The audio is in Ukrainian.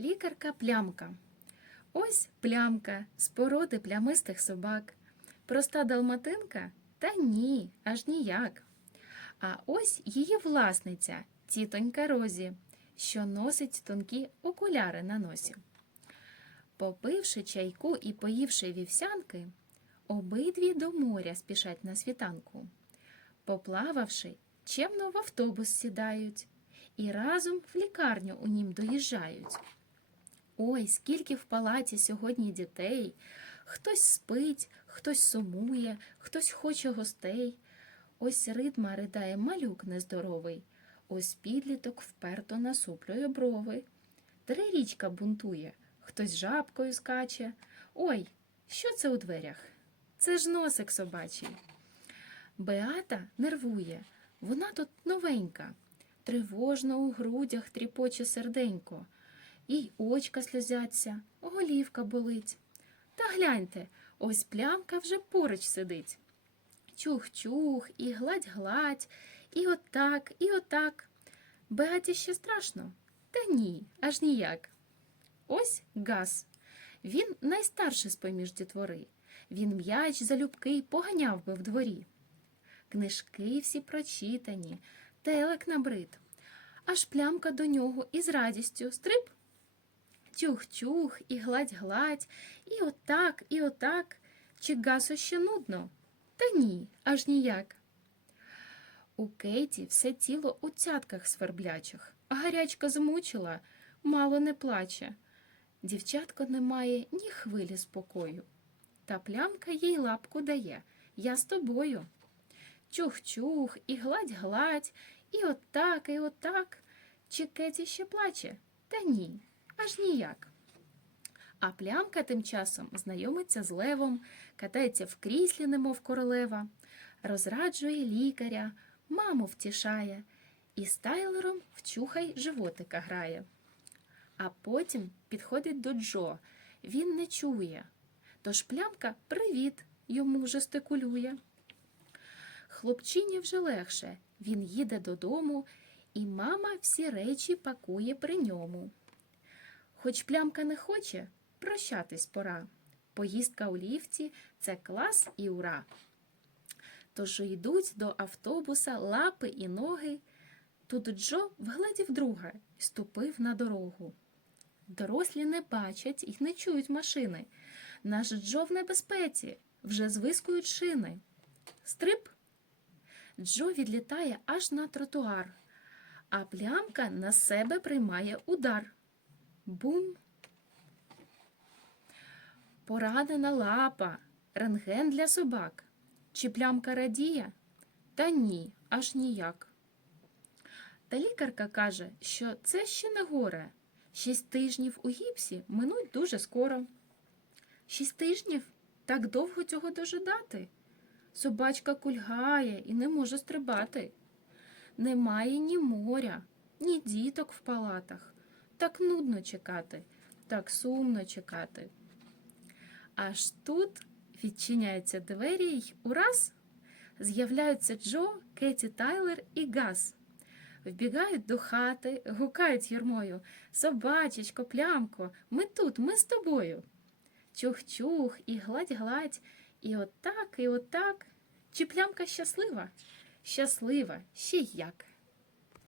Лікарка плямка. Ось плямка з породи плямистих собак. Проста далматинка? Та ні, аж ніяк. А ось її власниця, тітонька Розі, що носить тонкі окуляри на носі. Попивши чайку і поївши вівсянки, обидві до моря спішать на світанку. Поплававши, чемно в автобус сідають і разом в лікарню у нім доїжджають. Ой, скільки в палаті сьогодні дітей. Хтось спить, хтось сумує, хтось хоче гостей. Ось ридма ридає малюк нездоровий, ось підліток вперто насуплює брови. Трирічка бунтує, хтось жабкою скаче. Ой, що це у дверях? Це ж носик собачий. Беата нервує, вона тут новенька. Тривожно у грудях тріпоче серденько, їй очка сльозяться, голівка болить. Та гляньте, ось плямка вже поруч сидить. Чух-чух, і гладь-гладь, і отак, і отак. Беаті ще страшно? Та ні, аж ніяк. Ось газ. Він найстарший з поміж дітвори. Він м'яч залюбки поганяв би в дворі. Книжки всі прочитані, телек набрид. Аж плямка до нього із радістю стрип. Тюх-тюх, і гладь-гладь, і отак, і отак. Чи гасу ще нудно? Та ні, аж ніяк. У Кейті все тіло у цятках сверблячих, а гарячка змучила, мало не плаче. Дівчатко не має ні хвилі спокою. Та плямка їй лапку дає. Я з тобою. Чух-чух, і гладь-гладь, і отак, і отак. Чи Кеті ще плаче? Та ні, аж ніяк. А плямка тим часом знайомиться з левом, катається в кріслі, немов королева, розраджує лікаря, маму втішає і з Тайлером вчухай животика грає. А потім підходить до Джо. Він не чує. Тож плямка привіт йому жестикулює. Хлопчині вже легше. Він їде додому, і мама всі речі пакує при ньому. Хоч плямка не хоче, прощатись пора. Поїздка у ліфті це клас і ура. Тож йдуть до автобуса лапи і ноги. Тут Джо вгледів друга і ступив на дорогу. Дорослі не бачать і не чують машини. Наш Джо в небезпеці, вже звискують шини. Стрип. Джо відлітає аж на тротуар, а плямка на себе приймає удар. Бум. Поранена лапа, рентген для собак. Чи плямка радіє? Та ні, аж ніяк. Та лікарка каже, що це ще не горе. Шість тижнів у гіпсі минуть дуже скоро. Шість тижнів? Так довго цього дожидати. Собачка кульгає і не може стрибати. Немає ні моря, ні діток в палатах. Так нудно чекати, так сумно чекати. Аж тут відчиняються двері й ураз з'являються Джо, Кеті Тайлер і Газ. Вбігають до хати, гукають юрмою Собачечко, плямко, ми тут, ми з тобою. Чух-чух і гладь-гладь, і отак, і отак. Чи плямка щаслива? Щаслива, ще як.